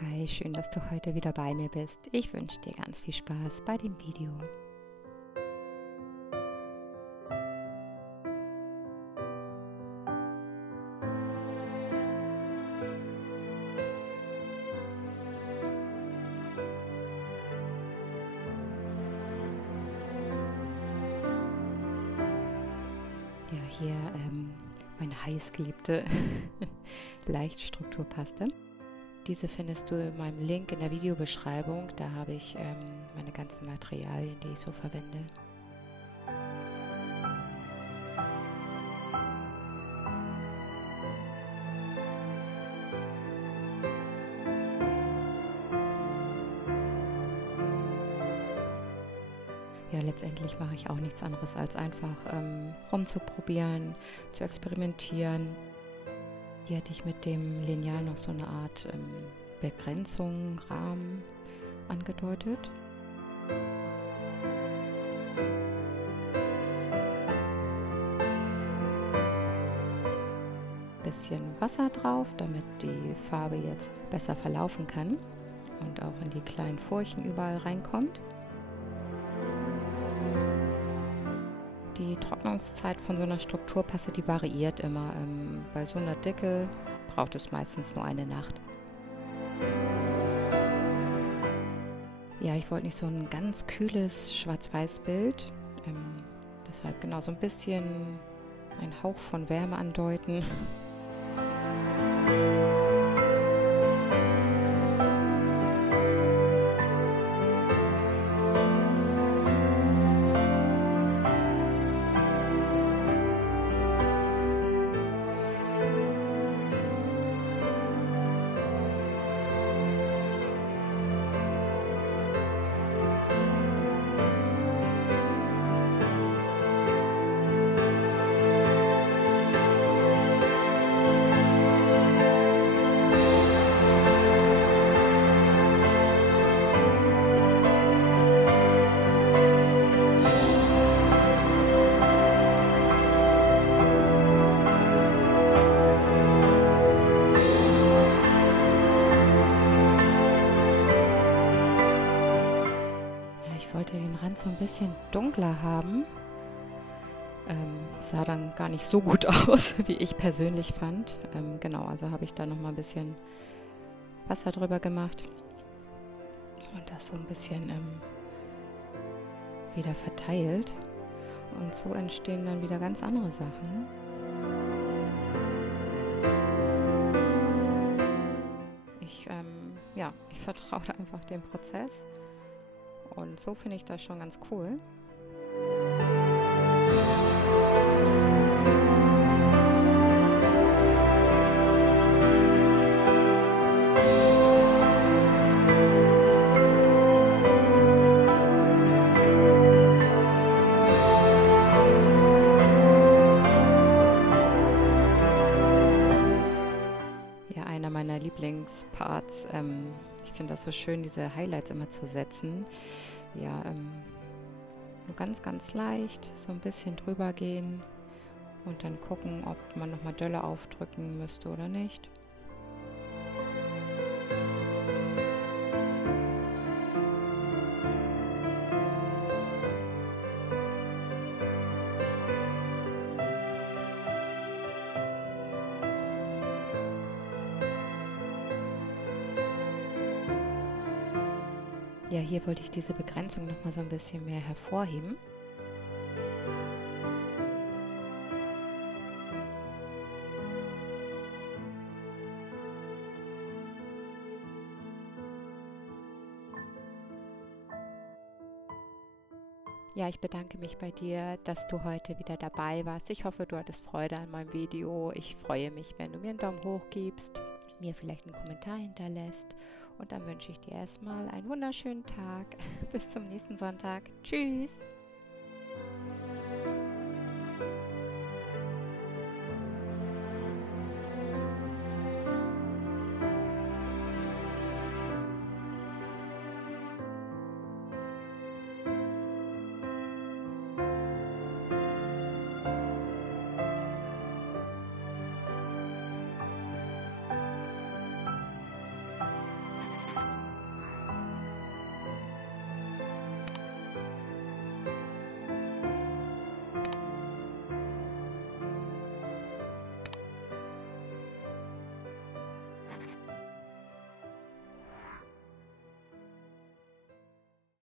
Hi, schön, dass du heute wieder bei mir bist. Ich wünsche dir ganz viel Spaß bei dem Video. Ja, hier meine heißgeliebte Leichtstrukturpaste. Diese findest du in meinem Link in der Videobeschreibung. Da habe ich meine ganzen Materialien, die ich so verwende. Ja, letztendlich mache ich auch nichts anderes, als einfach rumzuprobieren, zu experimentieren. Hier hatte ich mit dem Lineal noch so eine Art Begrenzung, Rahmen angedeutet. Bisschen Wasser drauf, damit die Farbe jetzt besser verlaufen kann und auch in die kleinen Furchen überall reinkommt. Die Trocknungszeit von so einer Strukturpaste, die variiert immer. Bei so einer Dicke braucht es meistens nur eine Nacht. Ja, ich wollte nicht so ein ganz kühles Schwarz-Weiß-Bild. Deshalb genau so ein bisschen einen Hauch von Wärme andeuten. Ich wollte den Rand so ein bisschen dunkler haben. Sah dann gar nicht so gut aus, wie ich persönlich fand. Genau, also habe ich da noch mal ein bisschen Wasser drüber gemacht und das so ein bisschen wieder verteilt. Und so entstehen dann wieder ganz andere Sachen. Ich vertraue einfach dem Prozess. Und so finde ich das schon ganz cool. Ja, einer meiner Lieblingsparts. Ich finde das so schön, diese Highlights immer zu setzen. Ja, nur ganz, ganz leicht so ein bisschen drüber gehen und dann gucken, ob man nochmal doller aufdrücken müsste oder nicht. Ja, hier wollte ich diese Begrenzung noch mal so ein bisschen mehr hervorheben. Ja, ich bedanke mich bei dir, dass du heute wieder dabei warst. Ich hoffe, du hattest Freude an meinem Video. Ich freue mich, wenn du mir einen Daumen hoch gibst, mir vielleicht einen Kommentar hinterlässt. Und dann wünsche ich dir erstmal einen wunderschönen Tag. Bis zum nächsten Sonntag. Tschüss!